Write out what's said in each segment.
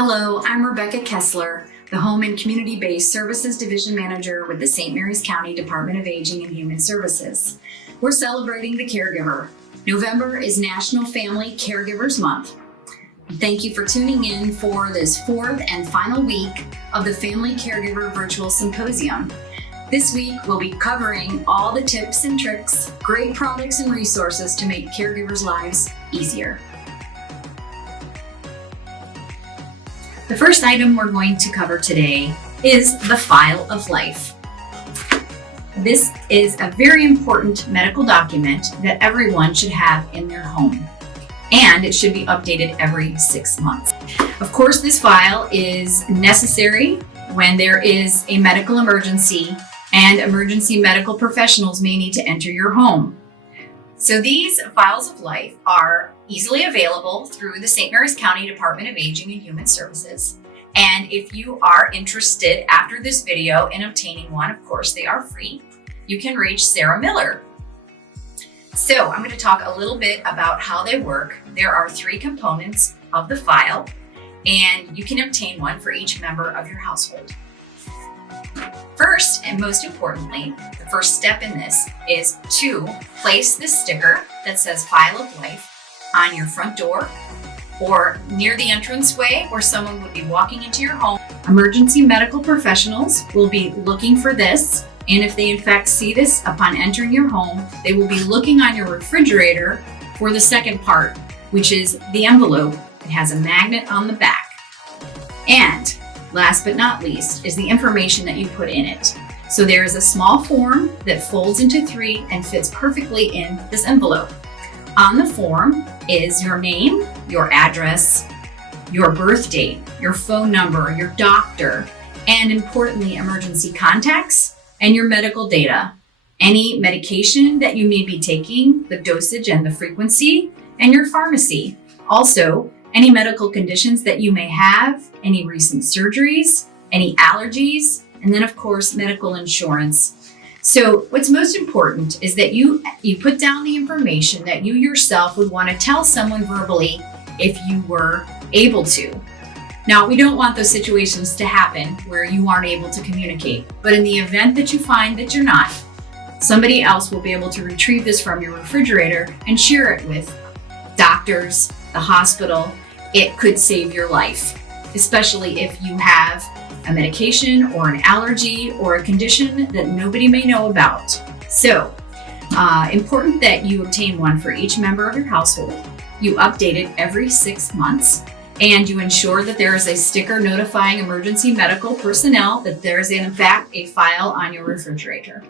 Hello, I'm Rebecca Kessler, the Home and Community-Based Services Division Manager with the St. Mary's County Department of Aging and Human Services. We're celebrating the Caregiver. November is National Family Caregivers Month. Thank you for tuning in for this fourth and final week of the Family Caregiver Virtual Symposium. This week, we'll be covering all the tips and tricks, great products and resources to make caregivers' lives easier. The first item we're going to cover today is the File of Life. This is a very important medical document that everyone should have in their home, and it should be updated every 6 months. Of course, this file is necessary when there is a medical emergency and emergency medical professionals may need to enter your home. So these files of life are easily available through the St. Mary's County Department of Aging and Human Services. And if you are interested after this video in obtaining one, of course they are free, you can reach Sarah Miller. So I'm going to talk a little bit about how they work. There are 3 components of the file, and you can obtain one for each member of your household. First, and most importantly, the first step in this is to place this sticker that says File of Life on your front door or near the entranceway where someone would be walking into your home. Emergency medical professionals will be looking for this, and if they in fact see this upon entering your home, they will be looking on your refrigerator for the second part, which is the envelope. It has a magnet on the back. And last but not least is the information that you put in it. So there is a small form that folds into 3 and fits perfectly in this envelope. On the form is your name, your address, your birth date, your phone number, your doctor, and importantly, emergency contacts and your medical data. Any medication that you may be taking, the dosage and the frequency, and your pharmacy. Also, any medical conditions that you may have, any recent surgeries, any allergies, and then of course, medical insurance. So what's most important is that you put down the information that you yourself would want to tell someone verbally if you were able to. Now, we don't want those situations to happen where you aren't able to communicate, but in the event that you find that you're not, somebody else will be able to retrieve this from your refrigerator and share it with doctors, the hospital. It could save your life, especially if you have a medication or an allergy or a condition that nobody may know about. So, important that you obtain one for each member of your household. You update it every 6 months, and you ensure that there is a sticker notifying emergency medical personnel that there is in fact a file on your refrigerator.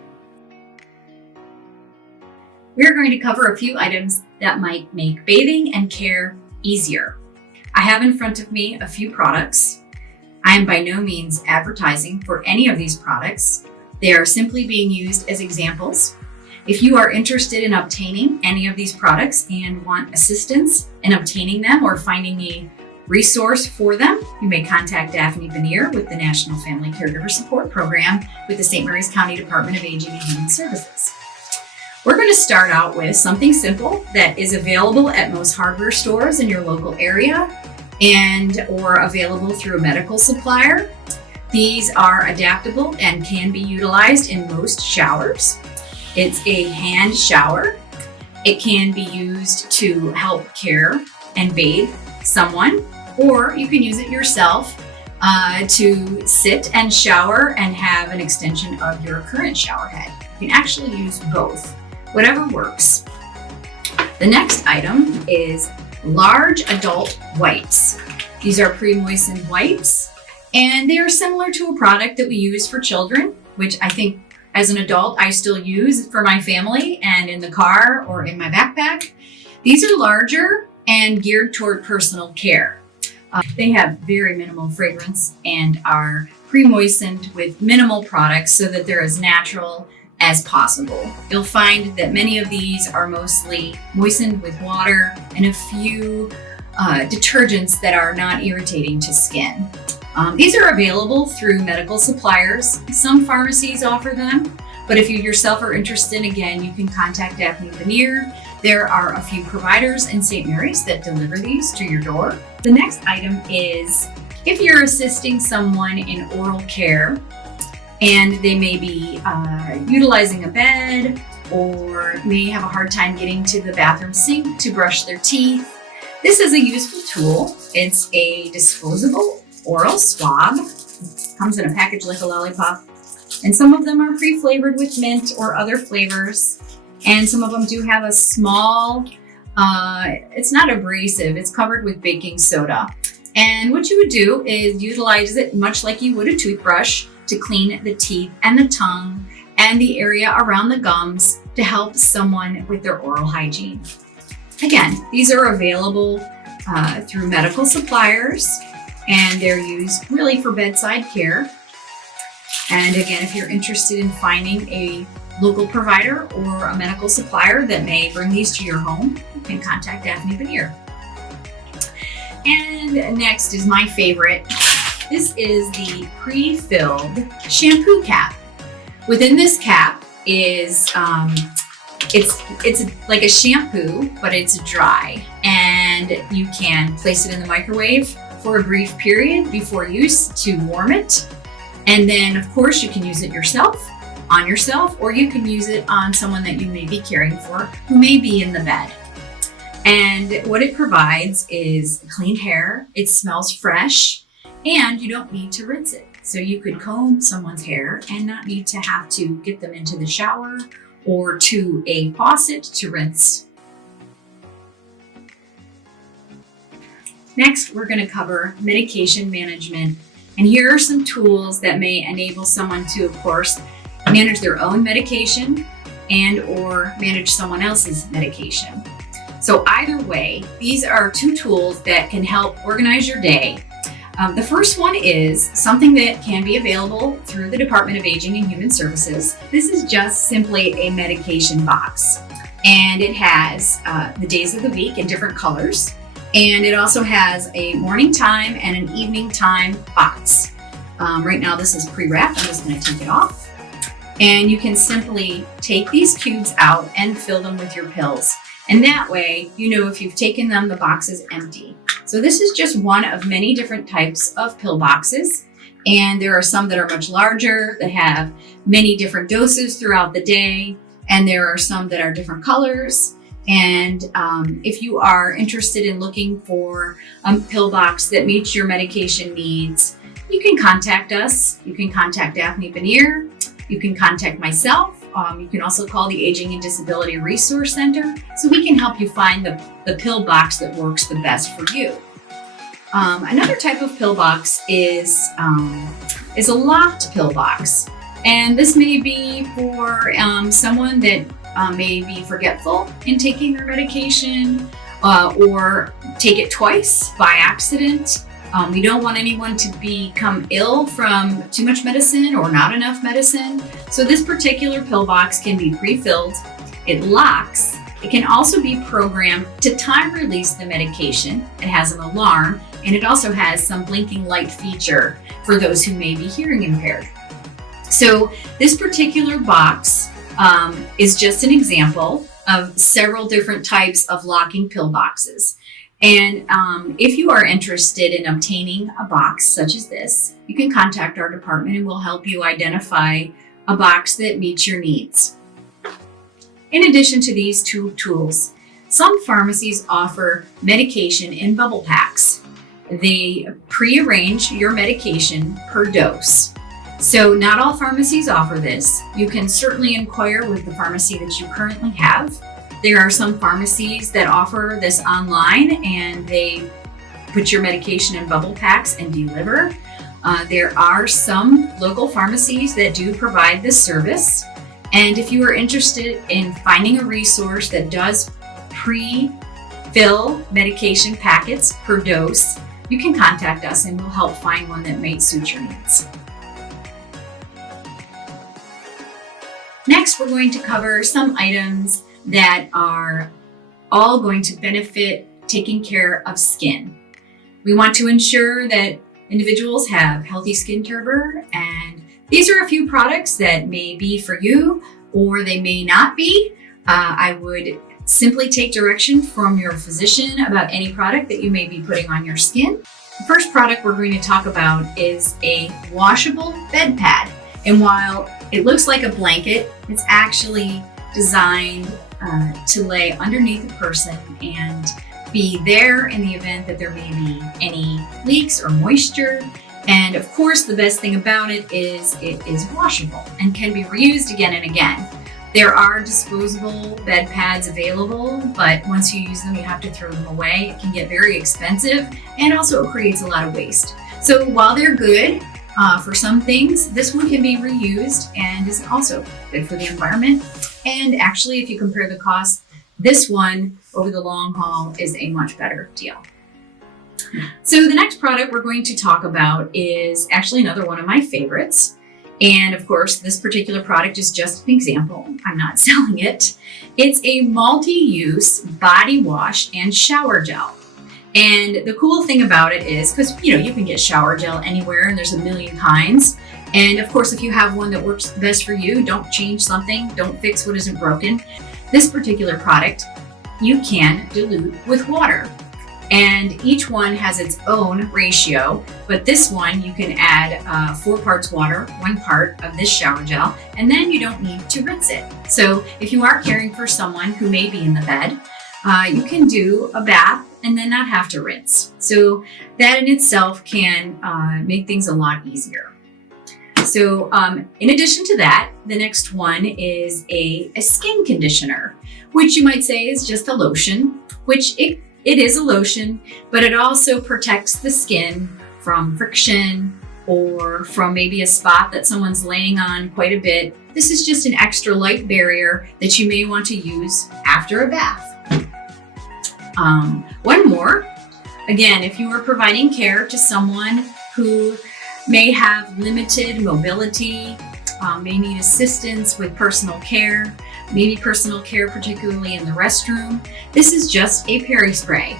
We're going to cover a few items that might make bathing and care easier. I have in front of me a few products. I am by no means advertising for any of these products. They are simply being used as examples. If you are interested in obtaining any of these products and want assistance in obtaining them or finding a resource for them, you may contact Daphne Bennear with the National Family Caregiver Support Program with the St. Mary's County Department of Aging and Human Services. We're going to start out with something simple that is available at most hardware stores in your local area and or available through a medical supplier. These are adaptable and can be utilized in most showers. It's a hand shower. It can be used to help care and bathe someone, or you can use it yourself to sit and shower and have an extension of your current shower head. You can actually use both, whatever works. The next item is large adult wipes. These are pre-moistened wipes, and they are similar to a product that we use for children, which I think as an adult I still use for my family and in the car or in my backpack. These are larger and geared toward personal care. They have very minimal fragrance and are pre-moistened with minimal products so that they're as natural as possible. You'll find that many of these are mostly moistened with water and a few detergents that are not irritating to skin. These are available through medical suppliers. Some pharmacies offer them, but if you yourself are interested, again, you can contact Daphne Bennear. There are a few providers in St. Mary's that deliver these to your door. The next item is If you're assisting someone in oral care and they may be utilizing a bed or may have a hard time getting to the bathroom sink to brush their teeth, this is a useful tool. It's a disposable oral swab. It comes in a package like a lollipop. And some of them are pre-flavored with mint or other flavors. And some of them do have a small, it's not abrasive, it's covered with baking soda. And what you would do is utilize it much like you would a toothbrush to clean the teeth and the tongue and the area around the gums to help someone with their oral hygiene. Again, these are available through medical suppliers, and they're used really for bedside care. And again, if you're interested in finding a local provider or a medical supplier that may bring these to your home, you can contact Daphne Bennear. And next is my favorite. This is the pre-filled shampoo cap. Within this cap is, it's like a shampoo, but it's dry. And you can place it in the microwave for a brief period before use to warm it. And then, of course, you can use it on yourself, or you can use it on someone that you may be caring for who may be in the bed. And what it provides is clean hair, it smells fresh, and you don't need to rinse it. So you could comb someone's hair and not need to have to get them into the shower or to a faucet to rinse. Next, we're going to cover medication management. And here are some tools that may enable someone to, of course, manage their own medication and or manage someone else's medication. So either way, these are two tools that can help organize your day. The first one is something that can be available through the Department of Aging and Human Services. This is just simply a medication box, and it has the days of the week in different colors. And it also has a morning time and an evening time box. Right now this is pre-wrapped. I'm just going to take it off. And you can simply take these cubes out and fill them with your pills. And that way, you know if you've taken them, the box is empty. So this is just one of many different types of pill boxes. And there are some that are much larger, that have many different doses throughout the day. And there are some that are different colors. And if you are interested in looking for a pill box that meets your medication needs, you can contact us. You can contact Daphne Bennear. You can contact myself. You can also call the Aging and Disability Resource Center so we can help you find the pill box that works the best for you. Another type of pill box is a locked pill box. And this may be for someone that may be forgetful in taking their medication or take it twice by accident. We don't want anyone to become ill from too much medicine or not enough medicine. So this particular pill box can be pre-filled. It locks. It can also be programmed to time release the medication. It has an alarm, and it also has some blinking light feature for those who may be hearing impaired. So this particular box is just an example of several different types of locking pill boxes. And if you are interested in obtaining a box such as this, you can contact our department and we'll help you identify a box that meets your needs. In addition to these two tools, some pharmacies offer medication in bubble packs. They pre-arrange your medication per dose. So not all pharmacies offer this. You can certainly inquire with the pharmacy that you currently have. There are some pharmacies that offer this online and they put your medication in bubble packs and deliver. There are some local pharmacies that do provide this service. And if you are interested in finding a resource that does pre-fill medication packets per dose, you can contact us and we'll help find one that may suit your needs. Next, we're going to cover some items that are all going to benefit taking care of skin. We want to ensure that individuals have healthy skin turgor, and these are a few products that may be for you or they may not be. I would simply take direction from your physician about any product that you may be putting on your skin. The first product we're going to talk about is a washable bed pad. And while it looks like a blanket, it's actually designed to lay underneath the person and be there in the event that there may be any leaks or moisture. And of course, the best thing about it is washable and can be reused again and again. There are disposable bed pads available, but once you use them, you have to throw them away. It can get very expensive, and also it creates a lot of waste. So while they're good for some things, this one can be reused and is also good for the environment. And actually, if you compare the cost, this one over the long haul is a much better deal. So the next product we're going to talk about is actually another one of my favorites. And of course, this particular product is just an example. I'm not selling it. It's a multi-use body wash and shower gel. And the cool thing about it is, because you can get shower gel anywhere and there's a million kinds. And of course, if you have one that works best for you, don't change something, don't fix what isn't broken. This particular product, you can dilute with water. And each one has its own ratio, but this one you can add 4 parts water, 1 part of this shower gel, and then you don't need to rinse it. So if you are caring for someone who may be in the bed, you can do a bath and then not have to rinse. So that in itself can make things a lot easier. So in addition to that, the next one is a skin conditioner, which you might say is just a lotion, which it is a lotion, but it also protects the skin from friction or from maybe a spot that someone's laying on quite a bit. This is just an extra light barrier that you may want to use after a bath. One more, again, if you are providing care to someone who may have limited mobility, may need assistance with personal care, maybe personal care particularly in the restroom, this is just a peri spray.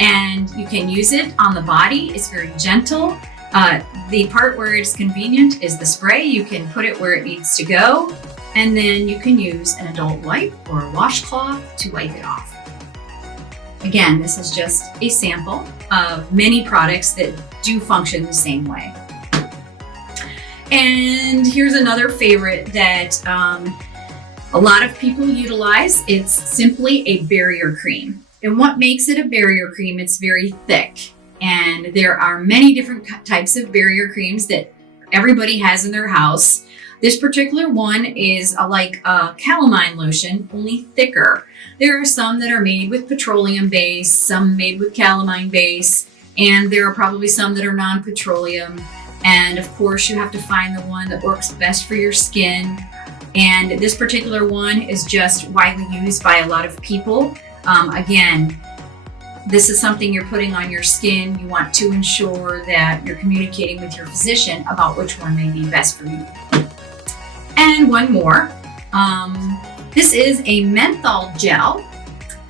And you can use it on the body. It's very gentle. The part where it's convenient is the spray. You can put it where it needs to go, and then you can use an adult wipe or a washcloth to wipe it off. Again, this is just a sample of many products that do function the same way. And here's another favorite that a lot of people utilize. It's simply a barrier cream. And what makes it a barrier cream? It's very thick. And there are many different types of barrier creams that everybody has in their house. This particular one is like a calamine lotion, only thicker. There are some that are made with petroleum base, some made with calamine base, and there are probably some that are non-petroleum. And of course, you have to find the one that works best for your skin. And this particular one is just widely used by a lot of people. Again, this is something you're putting on your skin. You want to ensure that you're communicating with your physician about which one may be best for you. And one more. This is a menthol gel.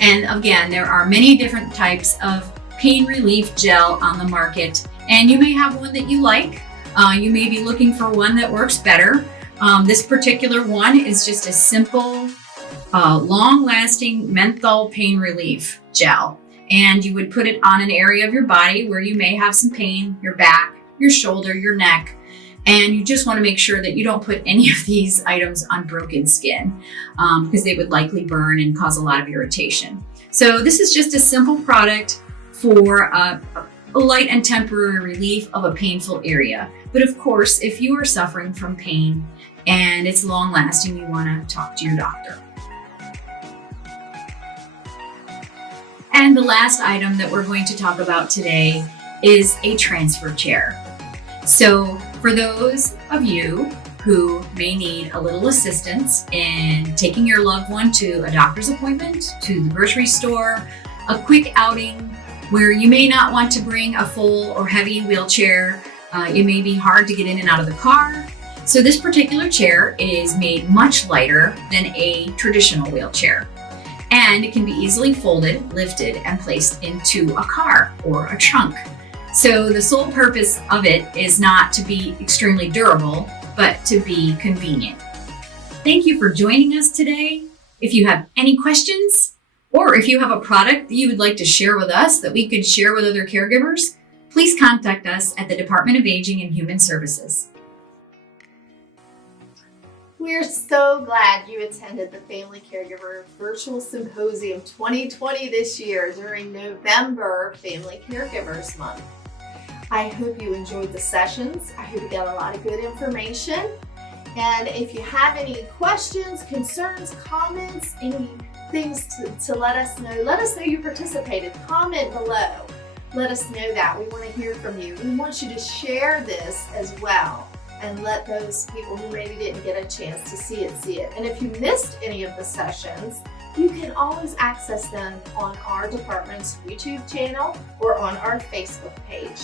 And again, there are many different types of pain relief gel on the market. And you may have one that you like. You may be looking for one that works better. This particular one is just a simple, long-lasting menthol pain relief gel. And you would put it on an area of your body where you may have some pain, your back, your shoulder, your neck. And you just want to make sure that you don't put any of these items on broken skin because they would likely burn and cause a lot of irritation. So this is just a simple product for a light and temporary relief of a painful area. But of course, if you are suffering from pain and it's long lasting, you want to talk to your doctor. And the last item that we're going to talk about today is a transfer chair. So for those of you who may need a little assistance in taking your loved one to a doctor's appointment, to the grocery store, a quick outing where you may not want to bring a full or heavy wheelchair, it may be hard to get in and out of the car. So this particular chair is made much lighter than a traditional wheelchair. And it can be easily folded, lifted, and placed into a car or a trunk. So the sole purpose of it is not to be extremely durable, but to be convenient. Thank you for joining us today. If you have any questions, or if you have a product that you would like to share with us that we could share with other caregivers, please contact us at the Department of Aging and Human Services. We're so glad you attended the Family Caregiver Virtual Symposium 2020 this year during November Family Caregivers Month. I hope you enjoyed the sessions. I hope you got a lot of good information. And if you have any questions, concerns, comments, any things to let us know you participated. Comment below. Let us know that. We want to hear from you. We want you to share this as well and let those people who maybe didn't get a chance to see it. And if you missed any of the sessions, you can always access them on our department's YouTube channel or on our Facebook page.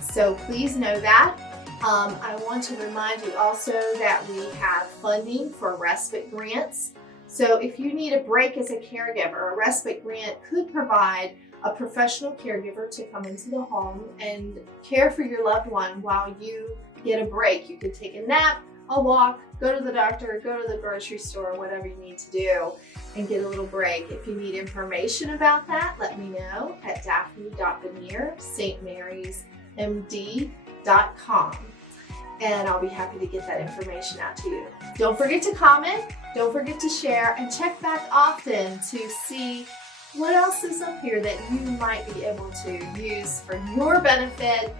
So please know that. I want to remind you also that we have funding for respite grants. So if you need a break as a caregiver, a respite grant could provide a professional caregiver to come into the home and care for your loved one while you get a break. You could take a nap, a walk, go to the doctor, go to the grocery store, whatever you need to do, and get a little break. If you need information about that, let me know at Daphne.Bennear, stmarysmd.com. And I'll be happy to get that information out to you. Don't forget to comment, don't forget to share, and check back often to see what else is up here that you might be able to use for your benefit.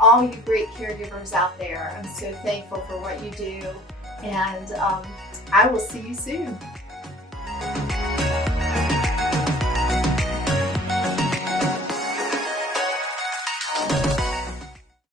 All you great caregivers out there, I'm so thankful for what you do, and I will see you soon.